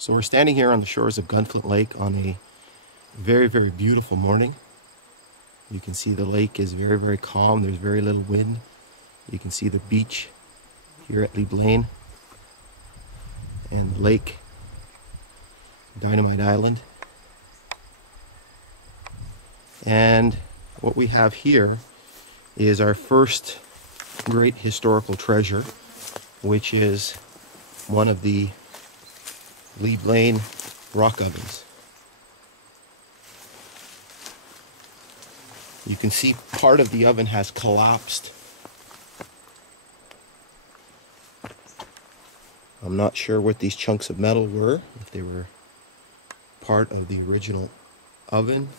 So we're standing here on the shores of Gunflint Lake on a very, very beautiful morning. You can see the lake is very, very calm. There's very little wind. You can see the beach here at Leeblain and the lake, Dynamite Island. And what we have here is our first great historical treasure, which is one of the Leeblain rock ovens. You can see part of the oven has collapsed. I'm not sure what these chunks of metal were, if they were part of the original oven,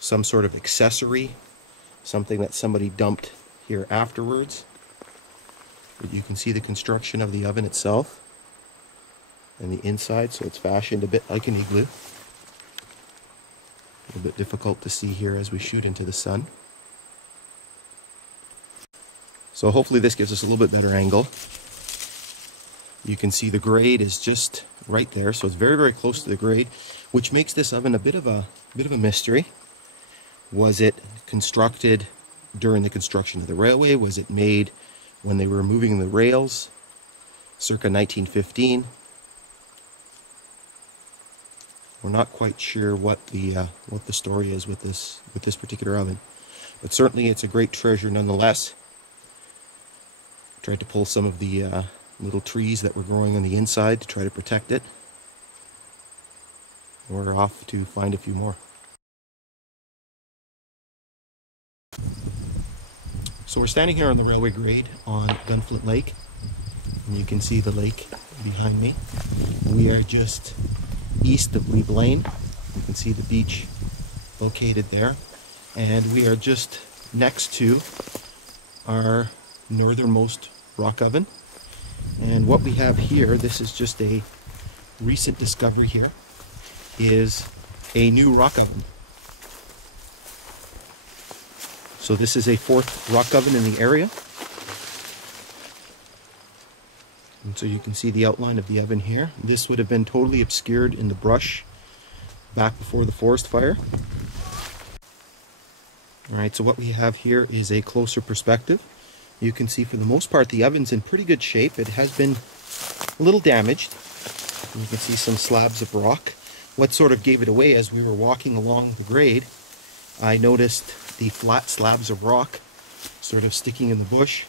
some sort of accessory, something that somebody dumped here afterwards. But you can see the construction of the oven itself and the inside, so it's fashioned a bit like an igloo. A little bit difficult to see here as we shoot into the sun. So hopefully this gives us a little bit better angle. You can see the grade is just right there, so it's very, very close to the grade, which makes this oven a bit of a mystery. Was it constructed during the construction of the railway? Was it made when they were moving the rails, circa 1915? We're not quite sure what the story is with this particular oven, but certainly it's a great treasure nonetheless. Tried to pull some of the little trees that were growing on the inside to try to protect it. We're off to find a few more. So we're standing here on the railway grade on Gunflint Lake, and you can see the lake behind me. We are just east of Leeblain. You can see the beach located there, and we are just next to our northernmost rock oven. And what we have here, this is just a recent discovery here, is a new rock oven. So this is a fourth rock oven in the area. And so you can see the outline of the oven here. This would have been totally obscured in the brush back before the forest fire. Alright, so what we have here is a closer perspective. You can see for the most part the oven's in pretty good shape. It has been a little damaged. You can see some slabs of rock. What sort of gave it away as we were walking along the grade, I noticed the flat slabs of rock sort of sticking in the bush,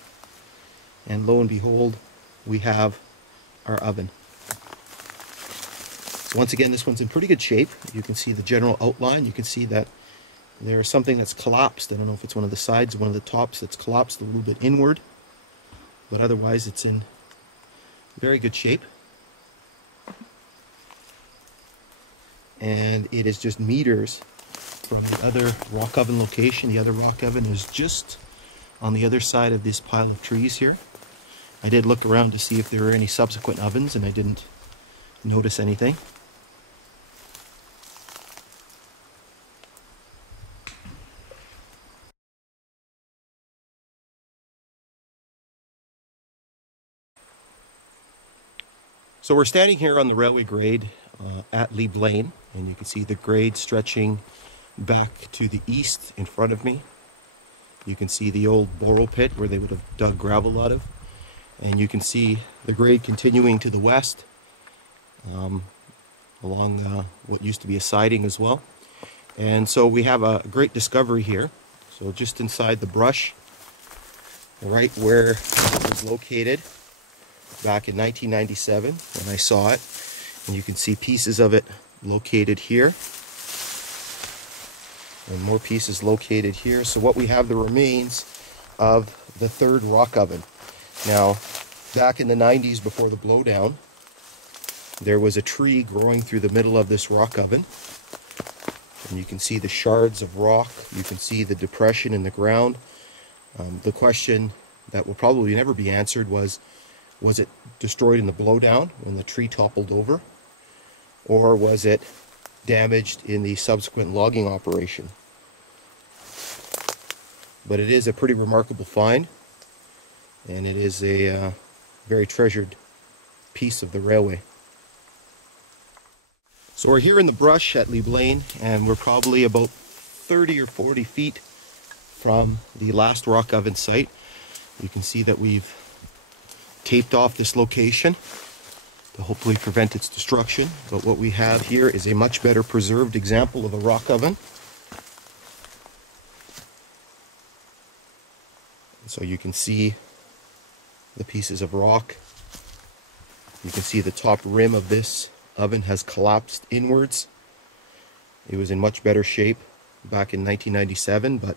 and lo and behold, we have our oven. So once again, this one's in pretty good shape. You can see the general outline. You can see that there's something that's collapsed. I don't know if it's one of the sides, one of the tops that's collapsed a little bit inward, but otherwise it's in very good shape. And it is just meters from the other rock oven location. The other rock oven is just on the other side of this pile of trees here. I did look around to see if there were any subsequent ovens, and I didn't notice anything. So we're standing here on the railway grade at Leeblain, and you can see the grade stretching back to the east in front of me. You can see the old borrow pit where they would have dug gravel out of. And you can see the grade continuing to the west along what used to be a siding as well. And so we have a great discovery here. So just inside the brush, right where it was located back in 1997 when I saw it. And you can see pieces of it located here. And more pieces located here. So what we have the remains of the third rock oven. Now, back in the 90s before the blowdown, there was a tree growing through the middle of this rock oven. And you can see the shards of rock. You can see the depression in the ground. The question that will probably never be answered was it destroyed in the blowdown when the tree toppled over? Or was it damaged in the subsequent logging operation? But it is a pretty remarkable find, and it is a very treasured piece of the railway. So we're here in the brush at Leeblain, and we're probably about 30 or 40 feet from the last rock oven site. You can see that we've taped off this location to hopefully prevent its destruction. But what we have here is a much better preserved example of a rock oven. So you can see the pieces of rock. You can see the top rim of this oven has collapsed inwards. It was in much better shape back in 1997, but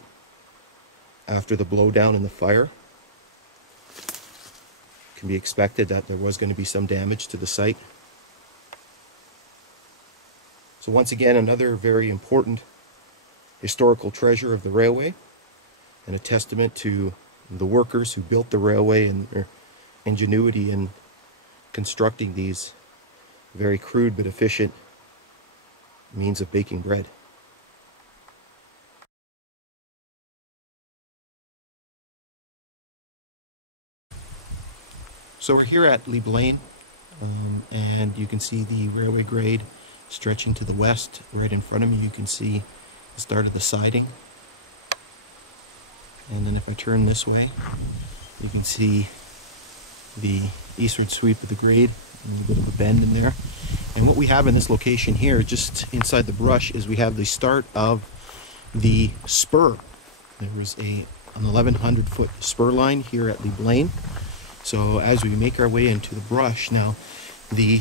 after the blowdown and the fire, it can be expected that there was going to be some damage to the site. So once again, another very important historical treasure of the railway, and a testament to the workers who built the railway and their ingenuity in constructing these very crude but efficient means of baking bread. So we're here at Leeblain, and you can see the railway grade stretching to the west. Right in front of me you can see the start of the siding. And then if I turn this way, you can see the eastward sweep of the grade, and a bit of a bend in there. And what we have in this location here, just inside the brush, is we have the start of the spur. There was an 1,100-foot spur line here at Leeblain. So as we make our way into the brush now, the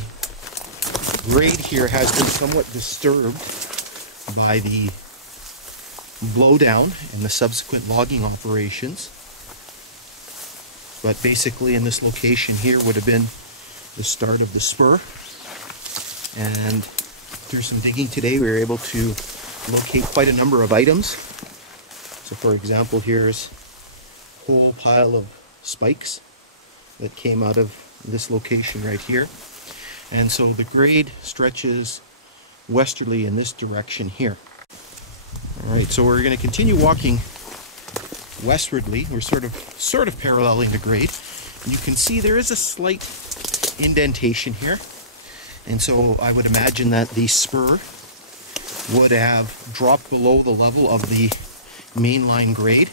grade here has been somewhat disturbed by the blowdown and the subsequent logging operations. But basically in this location here would have been the start of the spur. And through some digging today, we were able to locate quite a number of items. So for example, here's a whole pile of spikes that came out of this location right here. And so the grade stretches westerly in this direction here. All right, so we're going to continue walking westwardly. We're sort of paralleling the grade. And you can see there is a slight indentation here. And so I would imagine that the spur would have dropped below the level of the mainline grade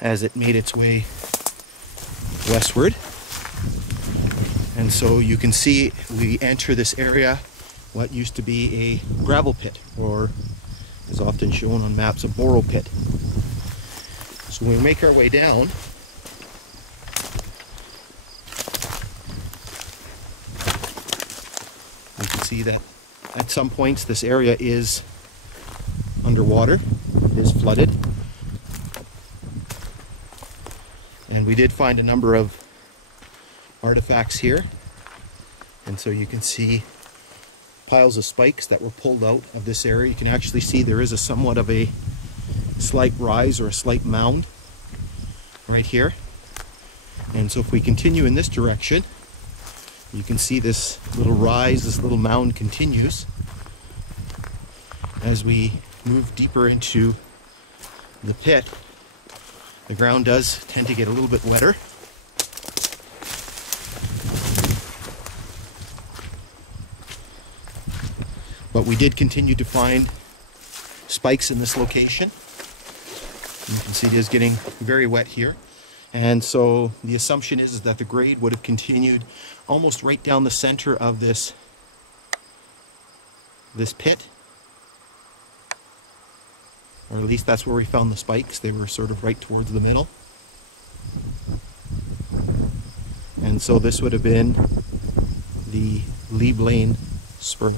as it made its way westward. And so you can see we enter this area, what used to be a gravel pit, or is often shown on maps, a borrow pit. So when we make our way down, you can see that at some points this area is underwater, it is flooded. And we did find a number of artifacts here. And so you can see piles of spikes that were pulled out of this area. You can actually see there is a somewhat of a slight rise or a slight mound right here. And so if we continue in this direction, you can see this little rise, this little mound continues as we move deeper into the pit. The ground does tend to get a little bit wetter. But we did continue to find spikes in this location. You can see it is getting very wet here. And so the assumption is that the grade would have continued almost right down the center of this pit. Or at least that's where we found the spikes. They were sort of right towards the middle. And so this would have been the Leeblain spur.